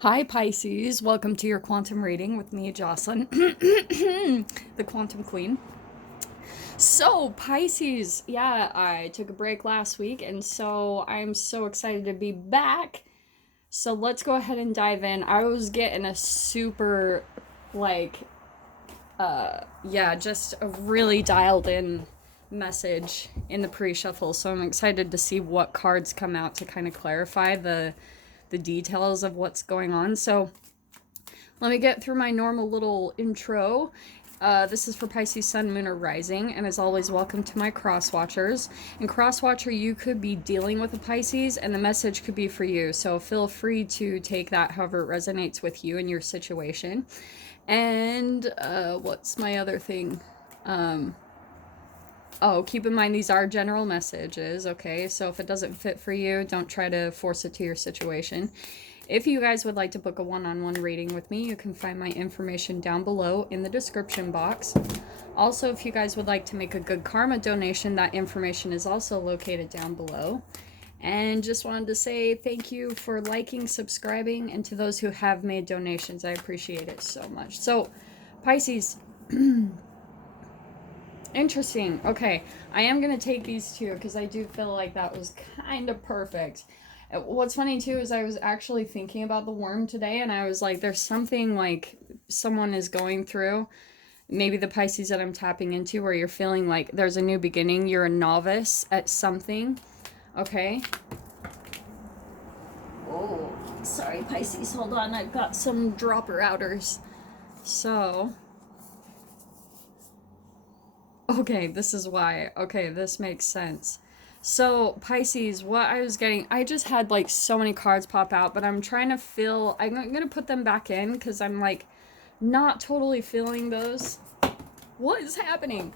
Hi, Pisces. Welcome to your quantum reading with me, Jocelyn, the quantum queen. So, Pisces, yeah, I took a break last week, and so I'm so excited to be back. So, let's go ahead and dive in. I was getting a super, like, just a really dialed in message in the pre shuffle. So, I'm excited to see what cards come out to kind of clarify the details of what's going on. So, let me get through my normal little intro. This is for Pisces Sun, Moon, or Rising, and as always, welcome to my cross watchers. And cross watcher, you could be dealing with a Pisces, and the message could be for you. So feel free to take that however it resonates with you and your situation. And what's my other thing? Oh, keep in mind these are general messages, okay? So if it doesn't fit for you, don't try to force it to your situation. If you guys would like to book a one-on-one reading with me, you can find my information down below in the description box. Also, if you guys would like to make a good karma donation, that information is also located down below. And just wanted to say thank you for liking, subscribing, and to those who have made donations, I appreciate it so much. So, Pisces, interesting. Okay, I am going to take these two because I do feel like that was kind of perfect. What's funny too is I was actually thinking about the worm today, and I was like, there's something like someone is going through, maybe the Pisces that I'm tapping into, where you're feeling like there's a new beginning, you're a novice at something. Okay. Oh, sorry, Pisces, hold on, I've got some dropper outers. So, okay, this is why. Okay, this makes sense. So, Pisces, what I was getting, I just had like so many cards pop out, but I'm trying to feel, I'm going to put them back in because I'm like not totally feeling those. What is happening?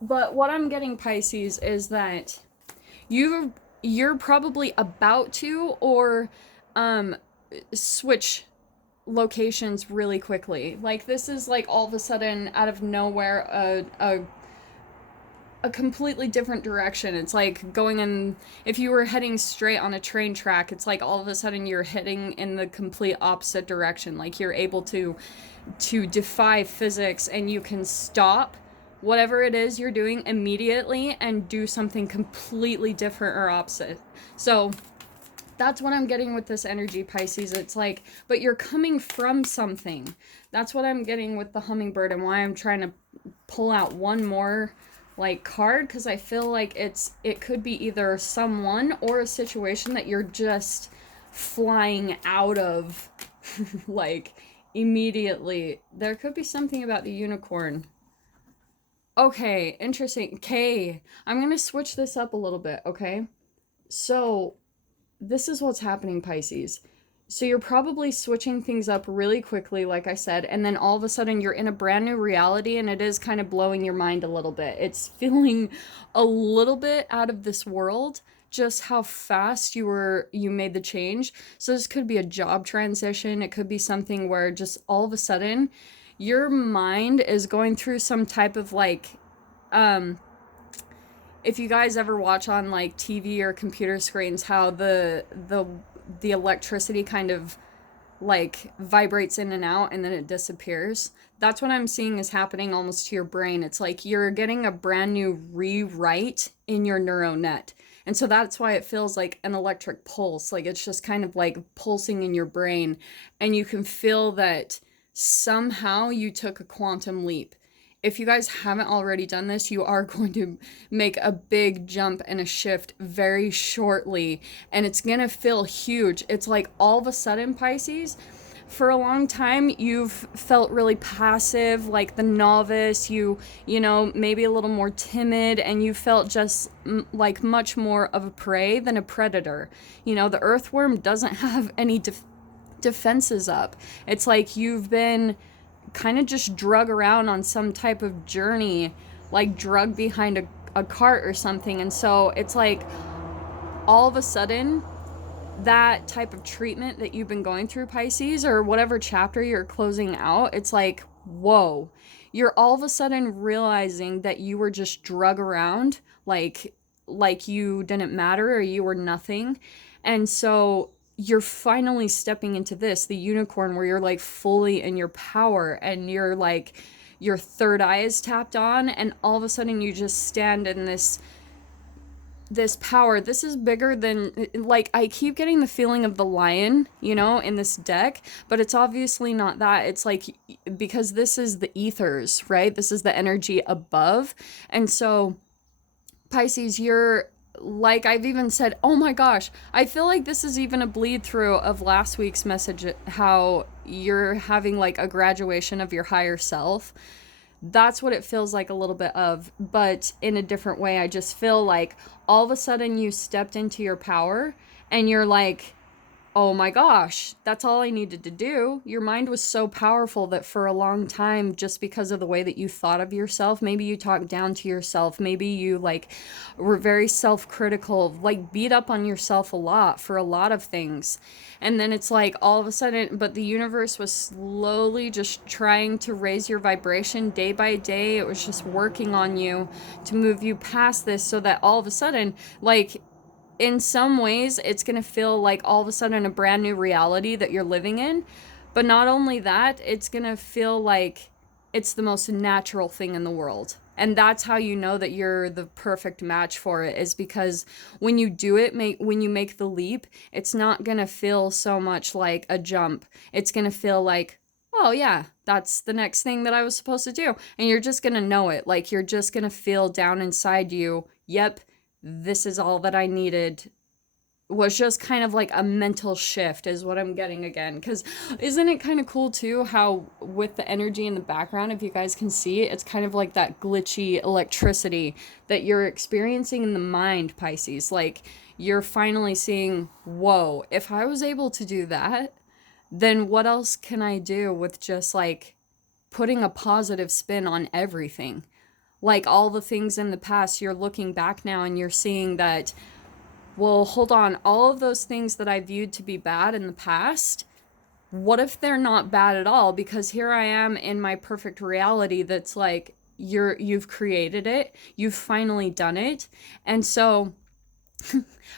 But what I'm getting, Pisces, is that you you're probably about to or switch locations really quickly. Like this is like all of a sudden out of nowhere a completely different direction. It's like going in, if you were heading straight on a train track, it's like all of a sudden you're heading in the complete opposite direction. Like you're able to defy physics and you can stop whatever it is you're doing immediately and do something completely different or opposite. So that's what I'm getting with this energy, Pisces. It's like, but you're coming from something. That's what I'm getting with the hummingbird and why I'm trying to pull out one more like card, because I feel like it could be either someone or a situation that you're just flying out of like immediately. There could be something about the unicorn. Okay, interesting. Okay, I'm gonna switch this up a little bit, okay? So this is what's happening, Pisces. So you're probably switching things up really quickly, like I said, and then all of a sudden you're in a brand new reality and it is kind of blowing your mind a little bit. It's feeling a little bit out of this world just how fast you made the change. So this could be a job transition. It could be something where just all of a sudden your mind is going through some type of like um if you guys ever watch on like TV or computer screens how the electricity kind of like vibrates in and out and then it disappears. That's what I'm seeing is happening almost to your brain. It's like you're getting a brand new rewrite in your neural net. And so that's why it feels like an electric pulse. Like it's just kind of like pulsing in your brain. And you can feel that somehow you took a quantum leap. If you guys haven't already done this, you are going to make a big jump and a shift very shortly, and it's gonna feel huge. It's like all of a sudden, Pisces, for a long time you've felt really passive, like the novice, you know, maybe a little more timid, and you felt just like much more of a prey than a predator. You know, the earthworm doesn't have any defenses up. It's like you've been kind of just drug around on some type of journey, like drug behind a cart or something. And so it's like all of a sudden, that type of treatment that you've been going through, Pisces, or whatever chapter you're closing out, it's like, whoa, you're all of a sudden realizing that you were just drug around like you didn't matter or you were nothing. And so you're finally stepping into this, the unicorn, where you're like fully in your power, and you're like, your third eye is tapped on, and all of a sudden you just stand in this power. This is bigger than, like, I keep getting the feeling of the lion, you know, in this deck, but it's obviously not that. It's like, because this is the ethers, right? This is the energy above. And so Pisces, you're, like I've even said, oh my gosh, I feel like this is even a bleed through of last week's message, how you're having like a graduation of your higher self. That's what it feels like a little bit of, but in a different way. I just feel like all of a sudden you stepped into your power, and you're like, oh my gosh, that's all I needed to do. Your mind was so powerful that for a long time, just because of the way that you thought of yourself, maybe you talked down to yourself, maybe you like were very self-critical, like beat up on yourself a lot for a lot of things. And then it's like all of a sudden, but the universe was slowly just trying to raise your vibration day by day. It was just working on you to move you past this, so that all of a sudden, like, in some ways, it's going to feel like all of a sudden a brand new reality that you're living in. But not only that, it's going to feel like it's the most natural thing in the world. And that's how you know that you're the perfect match for it, is because when you do it, when you make the leap, it's not going to feel so much like a jump. It's going to feel like, oh yeah, that's the next thing that I was supposed to do. And you're just going to know it. Like, you're just going to feel down inside you, yep, this is all that I needed. Was just kind of like a mental shift, is what I'm getting again. Because isn't it kind of cool too how with the energy in the background, if you guys can see it, it's kind of like that glitchy electricity that you're experiencing in the mind, Pisces. Like, you're finally seeing, whoa, if I was able to do that, then what else can I do with just like putting a positive spin on everything? Like, all the things in the past, you're looking back now and you're seeing that, well, hold on, all of those things that I viewed to be bad in the past, what if they're not bad at all? Because here I am in my perfect reality that's like, you've created it, you've finally done it. And so,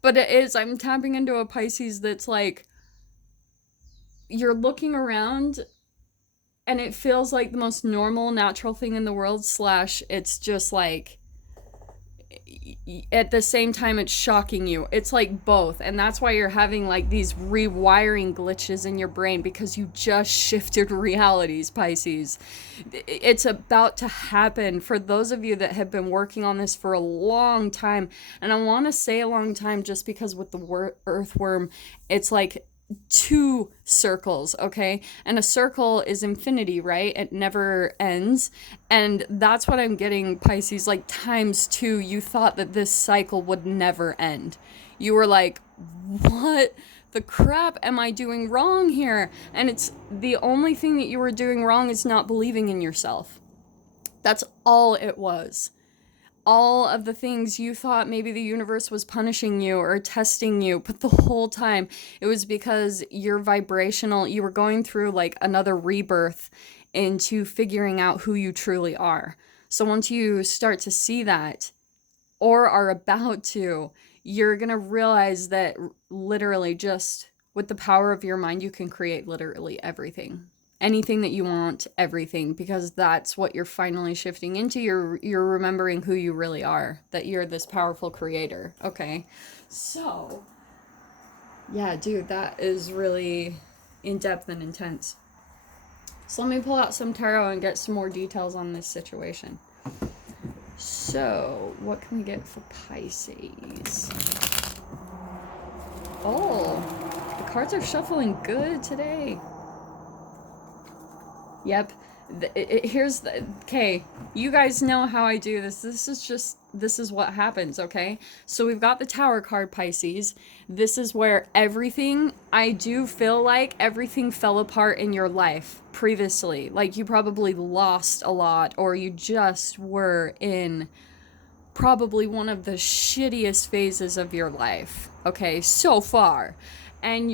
but it is, I'm tapping into a Pisces that's like, you're looking around and it feels like the most normal, natural thing in the world, slash, it's just like, at the same time, it's shocking you. It's like both. And that's why you're having like these rewiring glitches in your brain, because you just shifted realities, Pisces. It's about to happen for those of you that have been working on this for a long time. And I want to say a long time just because with the earthworm, it's like two circles, okay? And a circle is infinity, right? It never ends. And that's what I'm getting, Pisces, like times two. You thought that this cycle would never end. You were like, what the crap am I doing wrong here? And it's the only thing that you were doing wrong is not believing in yourself. That's all it was. All of the things you thought maybe the universe was punishing you or testing you, but the whole time it was because you're vibrational. You were going through like another rebirth into figuring out who you truly are. So once you start to see that, or are about to, you're gonna realize that literally just with the power of your mind, you can create literally everything. Anything that you want, everything, because that's what you're finally shifting into. You're remembering who you really are, that you're this powerful creator. Okay, so yeah, dude, that is really in-depth and intense. So let me pull out some tarot and get some more details on this situation. So what can we get for Pisces? Oh, the cards are shuffling good today. Yep. Here's the, okay, you guys know how I do this. This is what happens, okay? So we've got the Tower card, Pisces. This is where everything, I do feel like everything fell apart in your life previously. Like you probably lost a lot, or you just were in probably one of the shittiest phases of your life, okay, so far. And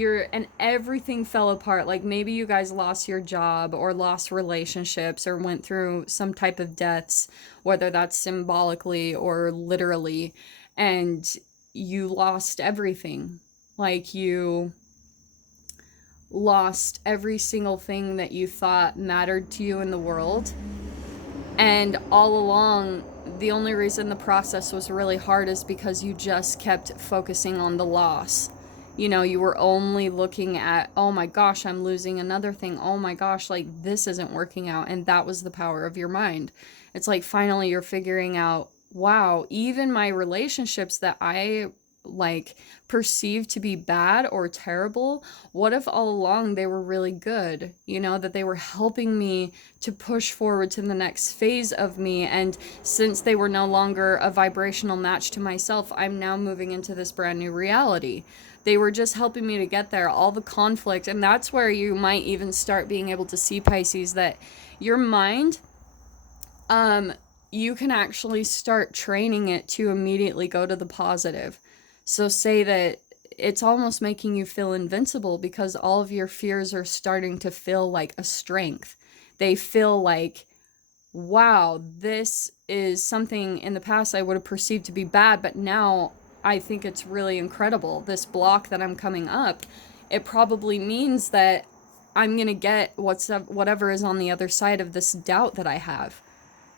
everything fell apart. Like maybe you guys lost your job or lost relationships or went through some type of deaths, whether that's symbolically or literally, and you lost everything. Like you lost every single thing that you thought mattered to you in the world. And all along, the only reason the process was really hard is because you just kept focusing on the loss. You know, you were only looking at, oh my gosh, I'm losing another thing. Oh my gosh, like this isn't working out. And that was the power of your mind. It's like finally you're figuring out, wow, even my relationships that I like perceived to be bad or terrible, what if all along they were really good? You know, that they were helping me to push forward to the next phase of me. And since they were no longer a vibrational match to myself, I'm now moving into this brand new reality. They were just helping me to get there, all the conflict. And that's where you might even start being able to see, Pisces, that your mind, you can actually start training it to immediately go to the positive. So say that it's almost making you feel invincible because all of your fears are starting to feel like a strength. They feel like, wow, this is something in the past I would have perceived to be bad, but now I think it's really incredible. This block that I'm coming up, it probably means that I'm going to get whatever is on the other side of this doubt that I have.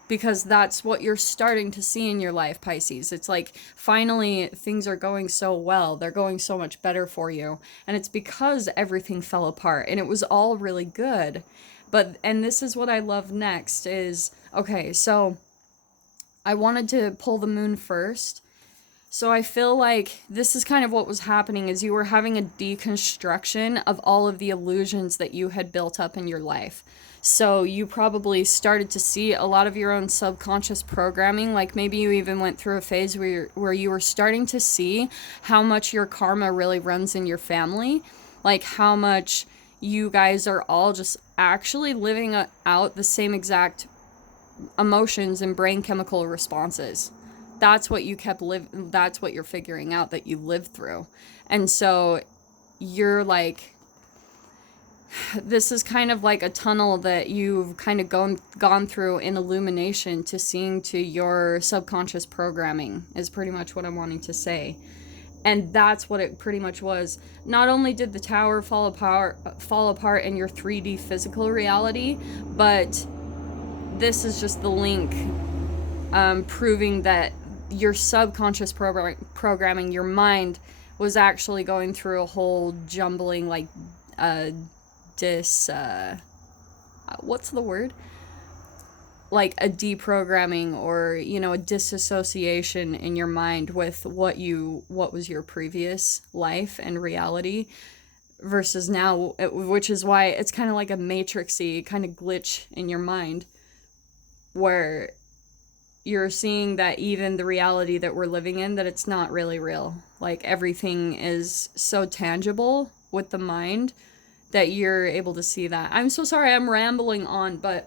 Because that's what you're starting to see in your life, Pisces. It's like finally things are going so well. They're going so much better for you. And it's because everything fell apart and it was all really good. And this is what I love next is, okay, so I wanted to pull the moon first. So I feel like this is kind of what was happening is you were having a deconstruction of all of the illusions that you had built up in your life. So you probably started to see a lot of your own subconscious programming. Like maybe you even went through a phase where you were starting to see how much your karma really runs in your family. Like how much you guys are all just actually living out the same exact emotions and brain chemical responses. That's what you that's what you're figuring out that you lived through. And so you're like, this is kind of like a tunnel that you've kind of gone through in illumination to seeing to your subconscious programming is pretty much what I'm wanting to say. And that's what it pretty much was. Not only did the tower fall apart in your 3D physical reality, but this is just the link proving that your subconscious programming, your mind, was actually going through a whole jumbling, like, what's the word? Like a deprogramming or, you know, a disassociation in your mind with what was your previous life and reality versus now, which is why it's kind of like a matrixy kind of glitch in your mind where you're seeing that even the reality that we're living in, that it's not really real. Like everything is so tangible with the mind that you're able to see that. I'm so sorry I'm rambling on, but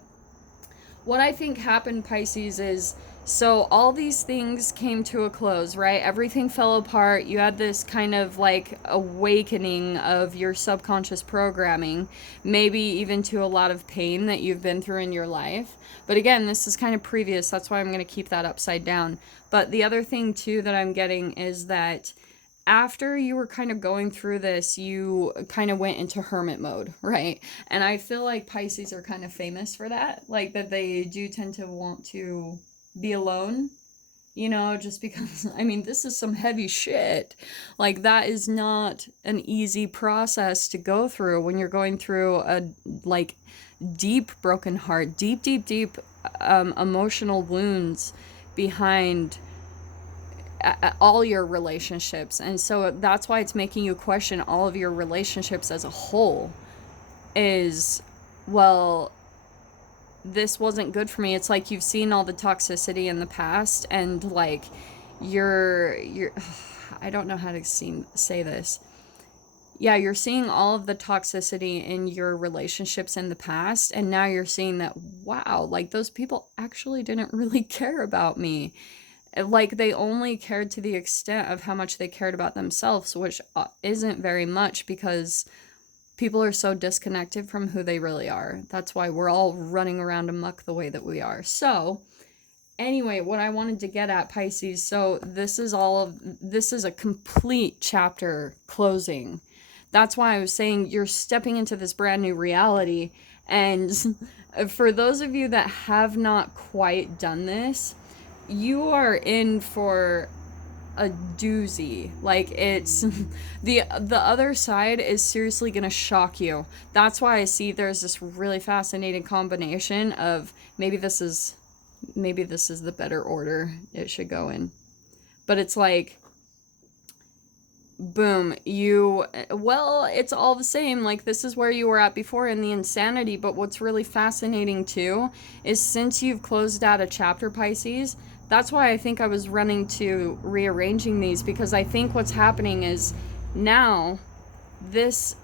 what I think happened, Pisces, is so all these things came to a close, right? Everything fell apart. You had this kind of like awakening of your subconscious programming, maybe even to a lot of pain that you've been through in your life. But again, this is kind of previous. That's why I'm going to keep that upside down. But the other thing too that I'm getting is that after you were kind of going through this, you kind of went into hermit mode, right? And I feel like Pisces are kind of famous for that. Like that they do tend to want to be alone, you know, just because, I mean, this is some heavy shit. Like that is not an easy process to go through when you're going through a like deep broken heart, deep emotional wounds behind all your relationships. And so that's why it's making you question all of your relationships as a whole is, well, this wasn't good for me. It's like you've seen all the toxicity in the past and like you're I don't know how to say this. Yeah, you're seeing all of the toxicity in your relationships in the past, and now you're seeing that, wow, like those people actually didn't really care about me. Like they only cared to the extent of how much they cared about themselves, which isn't very much because people are so disconnected from who they really are. That's why we're all running around amok the way that we are. So anyway, what I wanted to get at, Pisces, so this is a complete chapter closing. That's why I was saying you're stepping into this brand new reality. And for those of you that have not quite done this, you are in for a doozy. Like, it's the other side is seriously gonna shock you. That's why I see there's this really fascinating combination of maybe this is the better order it should go in. But it's like, boom, it's all the same. Like, this is where you were at before in the insanity. But what's really fascinating too is, since you've closed out a chapter, Pisces, that's why I think I was running to rearranging these, because I think what's happening is now this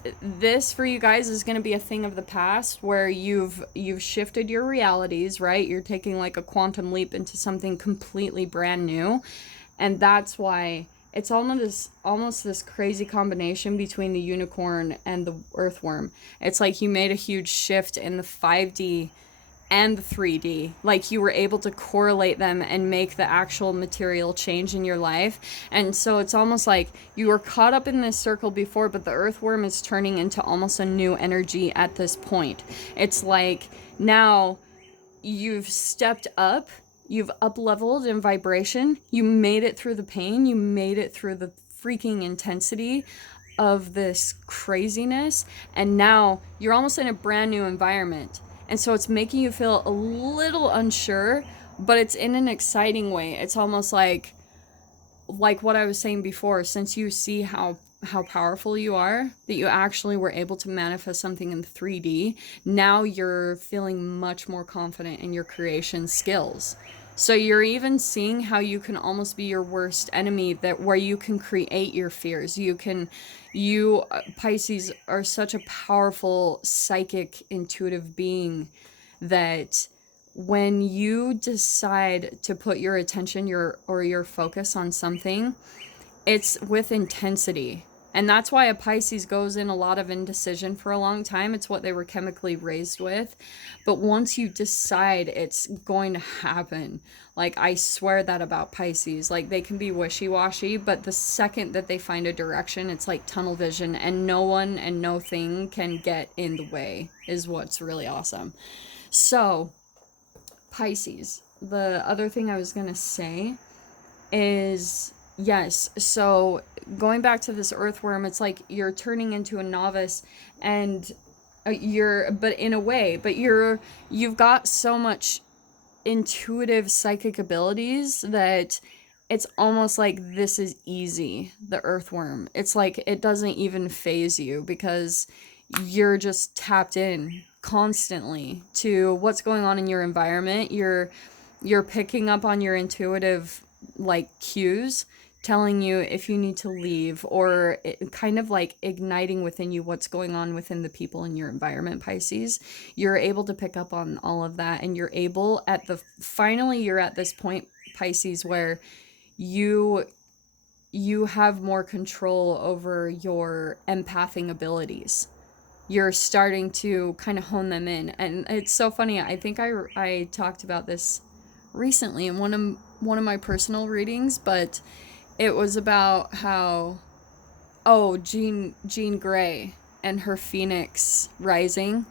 for you guys is going to be a thing of the past, where you've shifted your realities, right? You're taking like a quantum leap into something completely brand new. And that's why it's almost this crazy combination between the unicorn and the earthworm. It's like you made a huge shift in the 5D and the 3D. Like, you were able to correlate them and make the actual material change in your life. And so it's almost like you were caught up in this circle before, but the earthworm is turning into almost a new energy at this point. It's like now you've stepped up. You've up-leveled in vibration. You made it through the pain. You made it through the freaking intensity of this craziness. And now you're almost in a brand new environment. And so it's making you feel a little unsure, but it's in an exciting way. It's almost like what I was saying before, since you see how powerful you are, that you actually were able to manifest something in 3D, now you're feeling much more confident in your creation skills. So you're even seeing how you can almost be your worst enemy, that where you can create your fears. You Pisces are such a powerful psychic intuitive being that when you decide to put your attention your focus on something, it's with intensity. And that's why a Pisces goes in a lot of indecision for a long time. It's what they were chemically raised with. But once you decide, it's going to happen. Like, I swear that about Pisces. Like, they can be wishy-washy, but the second that they find a direction, it's like tunnel vision, and no one and no thing can get in the way, is what's really awesome. So, Pisces, the other thing I was going to say is, yes, so going back to this earthworm, it's like you're turning into a novice, and you've got so much intuitive psychic abilities that it's almost like this is easy, the earthworm. It's like it doesn't even faze you, because you're just tapped in constantly to what's going on in your environment. You're picking up on your intuitive like cues, telling you if you need to leave, or kind of like igniting within you what's going on within the people in your environment, Pisces. You're able to pick up on all of that, and you're at this point, Pisces, where you have more control over your empathing abilities. You're starting to kind of hone them in. And it's so funny, I think I talked about this recently in one of my personal readings, but it was about how, Jean Grey and her Phoenix rising.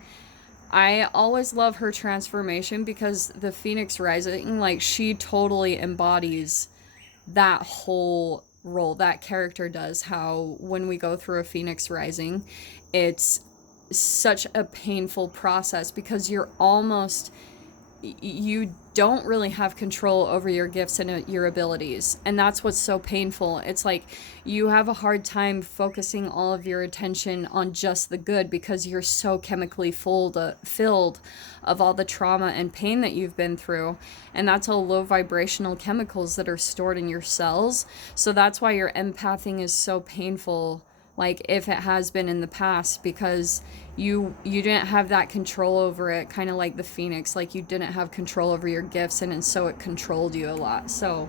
I always love her transformation, because the Phoenix rising, like, she totally embodies that whole role. That character does. How when we go through a Phoenix rising, it's such a painful process, because you don't really have control over your gifts and your abilities. And that's what's so painful. It's like you have a hard time focusing all of your attention on just the good, because you're so chemically filled of all the trauma and pain that you've been through. And that's all low vibrational chemicals that are stored in your cells. So that's why your empathing is so painful, like if it has been in the past, because you didn't have that control over it, kind of like the Phoenix, like you didn't have control over your gifts, and so it controlled you a lot. So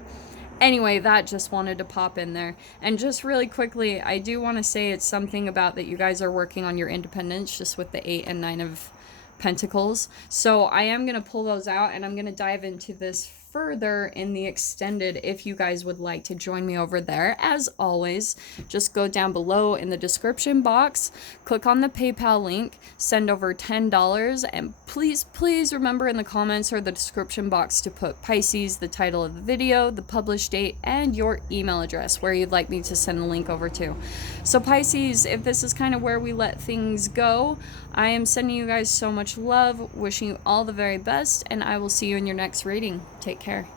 anyway, that just wanted to pop in there. And just really quickly, I do want to say it's something about that you guys are working on your independence, just with the 8 and 9 of Pentacles. So I am going to pull those out, and I'm going to dive into this further in the extended if you guys would like to join me over there. As always, just go down below in the description box, click on the PayPal link, send over $10, and please remember in the comments or the description box to put Pisces, the title of the video, the published date, and your email address where you'd like me to send the link over to. So Pisces, if this is kind of where we let things go, I am sending you guys so much love, wishing you all the very best, and I will see you in your next reading. Take care.